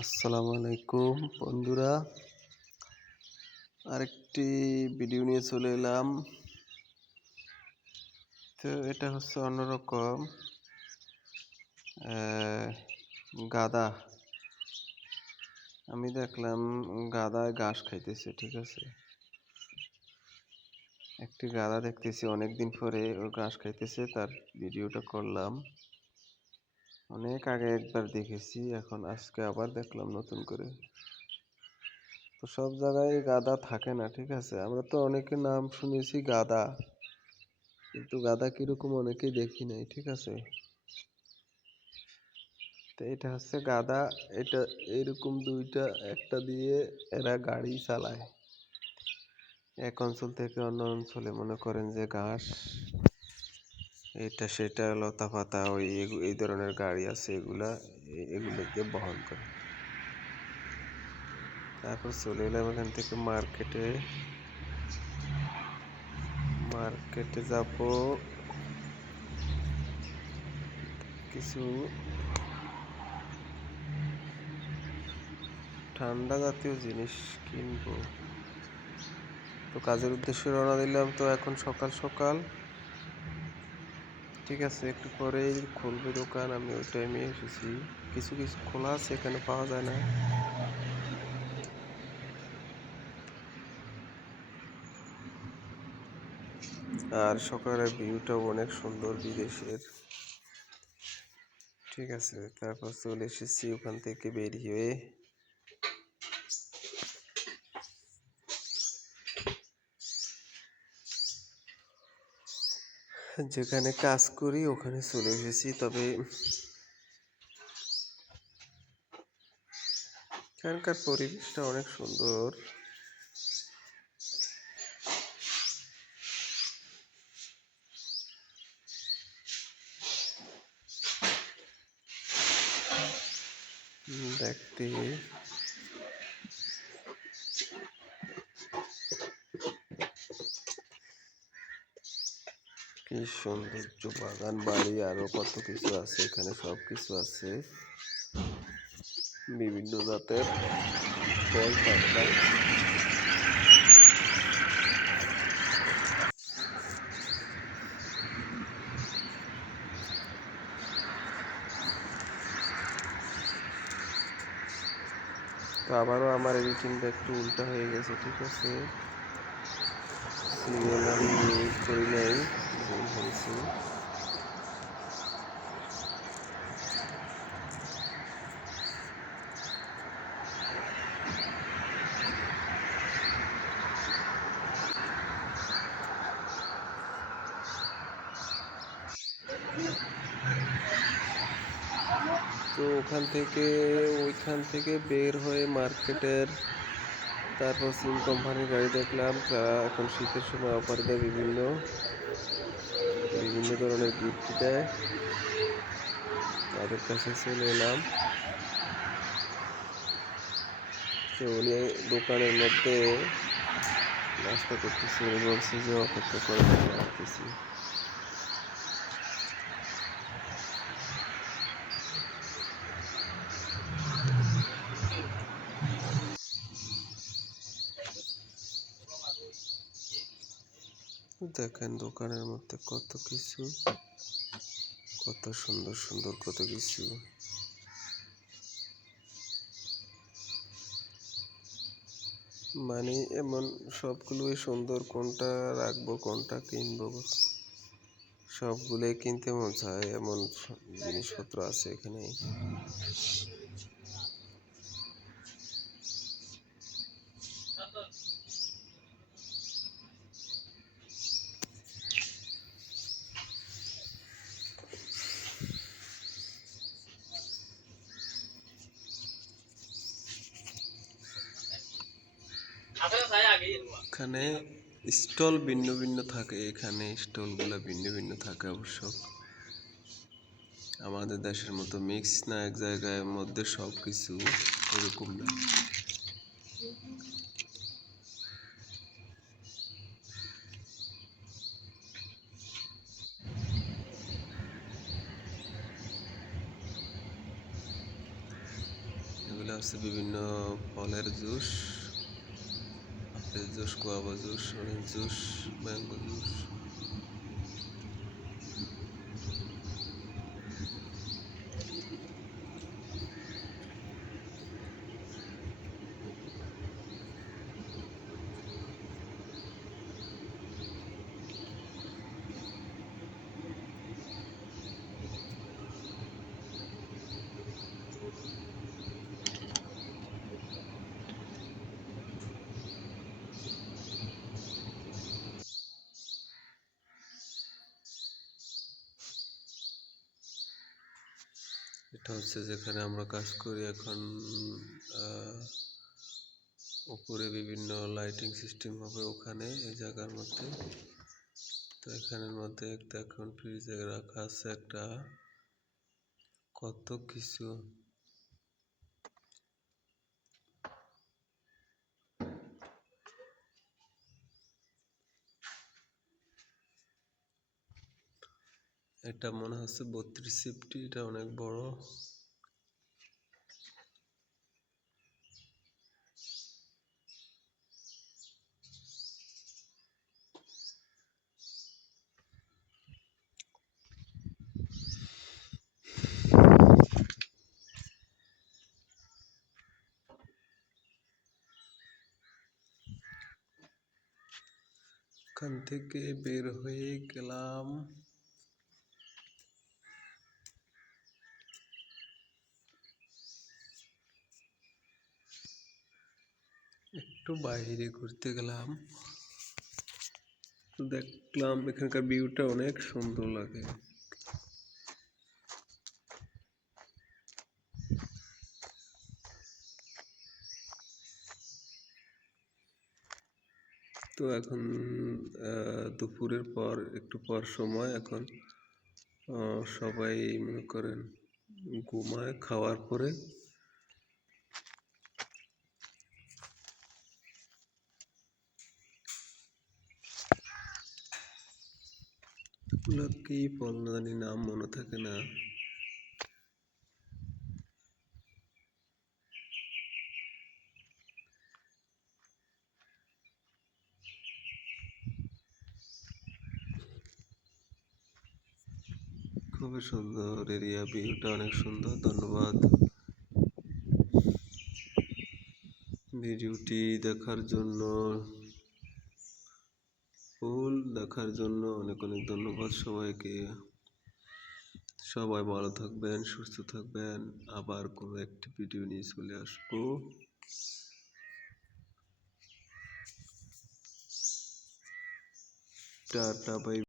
আসসালামু আলাইকুম, বন্ধুরা। আরেকটি ভিডিও নিয়ে চলে এলাম। তো এটা হচ্ছে অন্যরকম গাদা। আমি দেখলাম গাদায় ঘাস খাইতেছে, ঠিক আছে? একটি গাদা দেখতেছি, অনেকদিন পরে ও ঘাস খাইতেছে, তার ভিডিওটা করলাম। অনেক আগে একবার দেখেছি, এখন আজকে আবার দেখলাম নতুন করে। তো সব জায়গায় গাদা থাকে না, ঠিক আছে? আমরা তো অনেকের নাম শুনেছি গাদা কিন্তু গাদা কীরকম অনেকেই দেখি নাই, ঠিক আছে? তো এটা হচ্ছে গাদা এটা এরকম দুইটা, একটা দিয়ে এরা গাড়ি চালায়। এক অঞ্চল থেকে অন্য অঞ্চলে মনে করেন যে ঘাস এটা সেটা লতা পাতা ওই এই ধরনের গাড়ি আছে এগুলা এগুলোকে বহন করে। তারপর চলে এলাম এখান থেকে মার্কেটে মার্কেটে যাব। কিছু ঠান্ডা জাতীয় জিনিস কিনবো। তো কাজের উদ্দেশ্যে রওনা দিলাম তো এখন সকাল সকাল। ঠিক আছে, একটু পরেই খুলবে দোকান, আমি ওই টাইমে এসেছি। কিছু কিছু খোলা আছে, এখানে পাওয়া যায় না। আর সকালের ভিউটাও অনেক সুন্দর বিদেশের। ঠিক আছে, তারপর চলে এসেছি ওখান থেকে বেরিয়ে। যেখানে কাজ করি ওখানে চলে এসেছি। তবে এখানকার পরিবেশটা অনেক সুন্দর। দেখতে কি সৌন্দর্য বাগান, বাড়ি, আরও কত কিছু আছে? এখানে সব কিছু আছে। বিভিন্ন জাতের ফল, পাতা। তো আবারও আমার এডিটিংটা একটু উল্টা হয়ে গেছে, ঠিক আছে? সিরিয়াল আমি করি নাই। ভুল হয়েছে তো ওখান থেকে, ওইখান থেকে বের হয়ে মার্কেটের তারপর সিম কোম্পানির গাড়ি দেখলাম। এখন শীতের সময় অফার দেয় বিভিন্ন বিভিন্ন ধরনের গিফট দেয়। তাদের কাছে চলে এলাম। তো উনি দোকানের মধ্যে নাস্তা করতেছি উনি বলছে যে অপেক্ষা করে দেখেন দোকানের মধ্যে কত কিছু, কত সুন্দর সুন্দর কত কিছু। মানে এমন সবগুলোই সুন্দর, কোনটা রাখব, কোনটা কিনবো? সবগুলোই কিনতে মন চায়, এমন জিনিসপত্র আছে এখানে। এখানে স্টল ভিন্ন ভিন্ন থাকে, এখানে স্টলগুলো ভিন্ন ভিন্ন থাকে অবশ্য। আমাদের দেশের মতো মিক্স না, এক জায়গায় মধ্যে সব কিছু এরকম না। এগুলো হচ্ছে বিভিন্ন ফলের juice. Juice guava juice orange juice mango juice এটা হচ্ছে যেখানে আমরা কাজ করি এখন উপরে বিভিন্ন লাইটিং সিস্টেম হবে ওখানে, এই জায়গার মধ্যে। তো এখানের মধ্যে একটা এখন ফ্রিজে রাখা আছে, একটা কত কিছু এটা মনে হচ্ছে বত্রিশ সিফটি এটা অনেক বড়। থেকে বের হয়ে গেলাম। একটু বাইরে ঘুরতে গেলাম। দেখলাম এখানকার ভিউটা অনেক সুন্দর লাগে। তো এখন দুপুরের পর, একটু পর সময় এখন সবাই মনে করেন ঘুমায়, খাওয়ার পরে এগুলো কি ফল জানি, নাম মনে থাকে না। খুবই সুন্দর এরিয়া, ভিউটা অনেক সুন্দর, ধন্যবাদ। ভিডিওটি দেখার জন্য দেখার জন্য অনেক অনেক ধন্যবাদ সবাইকে। সবাই ভালো থাকবেন, সুস্থ থাকবেন। আবার কোনো একটি ভিডিও নিয়ে চলে আসব। Tata bye